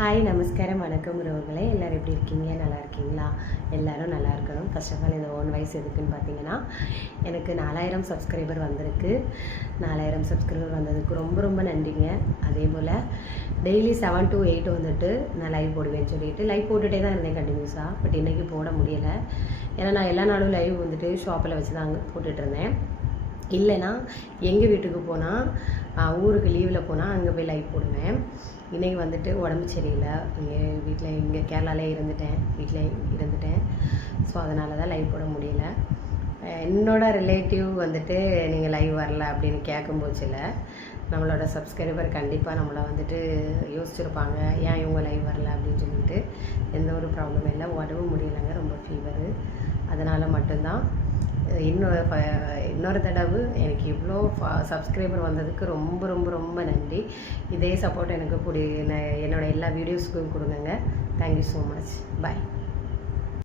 Hi நமஸ்காரம் வணக்கம் உறவுகளே, எல்லோரும் எப்படி இருக்கீங்க? நல்லா இருக்கீங்களா? எல்லோரும் நல்லா இருக்கணும். ஃபர்ஸ்ட் ஆஃப் ஆல் இந்த ஓன் வாய்ஸ் எதுக்குன்னு பார்த்தீங்கன்னா, எனக்கு 4000 சப்ஸ்கிரைபர் வந்திருக்கு. 4000 சப்ஸ்கிரைபர் வந்ததுக்கு ரொம்ப ரொம்ப நன்றிங்க. அதே போல் டெய்லி 7 to 8 வந்துட்டு நான் லைவ் போடுவேன்னு சொல்லிட்டு லைவ் போட்டுகிட்டே தான் இருந்தேன் கண்டினியூஸாக. பட் இன்றைக்கி போட முடியலை. ஏன்னா நான் எல்லா நாளும் லைவ் வந்துட்டு ஷாப்பில் வச்சு தான் அங்கே போட்டுட்ருந்தேன். இல்லைன்னா எங்கள் வீட்டுக்கு போனால் ஊருக்கு லீவில் போனால் அங்கே போய் லைவ் போடுவேன். இன்றைக்கி வந்துட்டு உடம்பு சரியில்லை. இங்கே கேரளாலே இருந்துட்டேன். ஸோ அதனால தான் லைவ் போட முடியல. என்னோடய ரிலேட்டிவ் வந்துட்டு நீங்கள் லைவ் வரல அப்படின்னு கேட்கும்போச்சில் நம்மளோட சப்ஸ்கிரைபர் கண்டிப்பாக நம்மளை வந்துட்டு யோசிச்சுருப்பாங்க, ஏன் இவங்க லைவ் வரல அப்படின்னு சொல்லிட்டு. எந்த ஒரு ப்ராப்ளமும் இல்லை, உடம்பு முடியலைங்க, ரொம்ப ஃபீவரு. அதனால் மட்டும்தான் இன்னொரு தடவை எனக்கு இவ்வளோ சப்ஸ்கிரைபர் வந்ததுக்கு ரொம்ப ரொம்ப ரொம்ப நன்றி. இதே சப்போர்ட் எனக்கு என்னோடய எல்லா வீடியோஸுக்கும் கொடுங்க. Thank you so much. பாய்.